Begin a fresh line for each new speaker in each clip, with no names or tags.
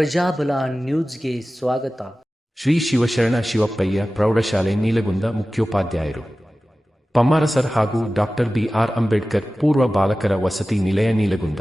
ಪ್ರಜಾಬಲ ನ್ಯೂಸ್ಗೆ ಸ್ವಾಗತ.
ಶ್ರೀ ಶಿವಶರಣ ಶಿವಪ್ಪಯ್ಯ ಪ್ರೌಢಶಾಲೆ ನೀಲಗುಂದ ಮುಖ್ಯೋಪಾಧ್ಯಾಯರು. ಪಮ್ಮಾರಸರ್ ಹಾಗೂ ಡಾಕ್ಟರ್ ಬಿ ಆರ್ ಅಂಬೇಡ್ಕರ್ ಪೂರ್ವ ಬಾಲಕರ ವಸತಿ ನಿಲಯ Neelagunda.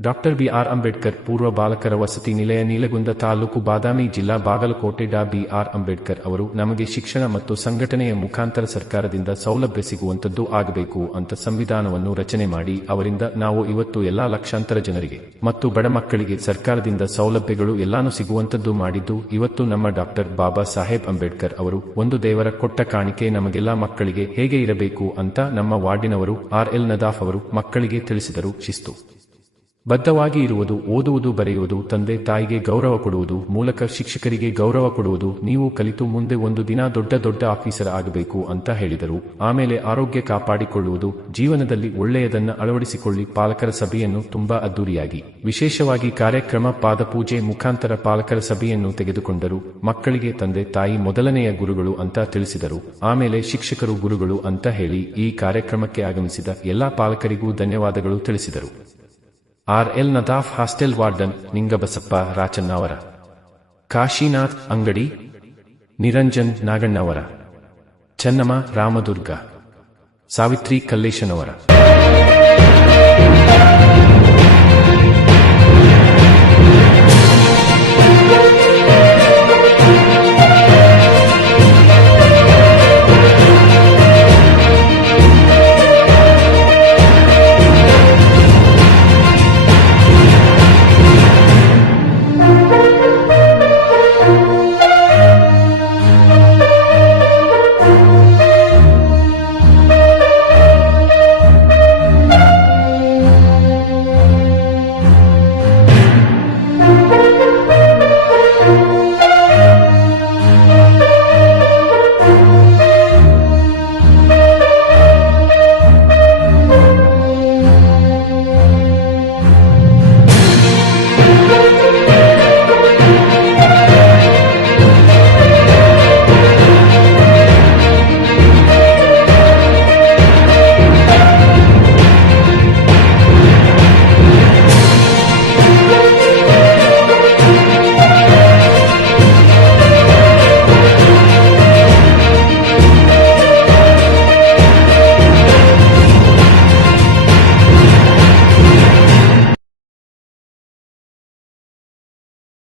Doctor B R Ambedkar ಪೂರ್ವ ಬಾಲಕರ ವಸತಿ ನಿಲಯ ನೀಲಗುಂದ ತಾಲೂಕು ಬಾದಾಮಿ ಜಿಲ್ಲಾ ಬಾಗಲಕೋಟೆ ಡಾ ಬಿ ಆರ್ ಅಂಬೇಡ್ಕರ್ ಅವರು ನಮಗೆ ಶಿಕ್ಷಣ ಮತ್ತು ಸಂಘಟನೆಯ ಮುಖಾಂತರ ಸರ್ಕಾರದಿಂದ ಸೌಲಭ್ಯ ಸಿಗುವಂತದ್ದು ಆಗಬೇಕು ಅಂತ ಸಂವಿಧಾನವನ್ನು ರಚನೆ ಮಾಡಿ ಅವರಿಂದ ನಾವು ಇವತ್ತು ಎಲ್ಲಾ ಲಕ್ಷಾಂತರ ಜನರಿಗೆ ಮತ್ತು ಬಡ ಮಕ್ಕಳಿಗೆ ಸರ್ಕಾರದಿಂದ ಸೌಲಭ್ಯಗಳು ಎಲ್ಲಾನು ಸಿಗುವಂತದ್ದು ಮಾಡಿದ್ದು ಇವತ್ತು ನಮ್ಮ ಡಾಕ್ಟರ್ ಬಾಬಾ ಸಾಹೇಬ್ ಅಂಬೇಡ್ಕರ್ ಅವರು ಒಂದು ದೇವರ ಕೊಟ್ಟ ಕಾಣಿಕೆ ನಮಗೆಲ್ಲ ಮಕ್ಕಳಿಗೆ ಹೇಗೆ ಇರಬೇಕು ಅಂತ ನಮ್ಮ ವಾರ್ಡಿನವರು ಆರ್ ಎಲ್ ನದಾಫ್ ಅವರು ಮಕ್ಕಳಿಗೆ ತಿಳಿಸಿದರು ಶಿಸ್ತು. ಬದ್ಧವಾಗಿ ಇರುವುದು, ಓದುವುದು, ಬರೆಯುವುದು, ತಂದೆ ತಾಯಿಗೆ ಗೌರವ ಕೊಡುವುದು, ಮೂಲಕ ಶಿಕ್ಷಕರಿಗೆ ಗೌರವ ಕೊಡುವುದು, ನೀವು ಕಲಿತು ಮುಂದೆ ಒಂದು ದಿನ ದೊಡ್ಡ ದೊಡ್ಡ ಆಫೀಸರ್ ಆಗಬೇಕು ಅಂತ ಹೇಳಿದರು. ಆಮೇಲೆ ಆರೋಗ್ಯ ಕಾಪಾಡಿಕೊಳ್ಳುವುದು, ಜೀವನದಲ್ಲಿ ಒಳ್ಳೆಯದನ್ನ ಅಳವಡಿಸಿಕೊಳ್ಳಿ, ಪಾಲಕರ ಸಭೆಯನ್ನು ತುಂಬಾ ಅದ್ದೂರಿಯಾಗಿ. ವಿಶೇಷವಾಗಿ ಕಾರ್ಯಕ್ರಮ ಪಾದಪೂಜೆ ಮುಖಾಂತರ ಪಾಲಕರ ಸಭೆಯನ್ನು ತೆಗೆದುಕೊಂಡರು. ಮಕ್ಕಳಿಗೆ ತಂದೆ ತಾಯಿ ಮೊದಲನೆಯ ಗುರುಗಳು ಅಂತ ತಿಳಿಸಿದರು. ಆಮೇಲೆ ಶಿಕ್ಷಕರು ಗುರುಗಳು ಅಂತ ಹೇಳಿ ಈ ಕಾರ್ಯಕ್ರಮಕ್ಕೆ ಆಗಮಿಸಿದ ಎಲ್ಲಾ ಪಾಲಕರಿಗೂ ಧನ್ಯವಾದಗಳು ತಿಳಿಸಿದರು. R L Nadaf hostel warden Ningabasappa Rachannavar Kashinath Angadi Niranjan Naganavar Channamma Ramdurg. Savitri ಕಲ್ಲೇಶನವರ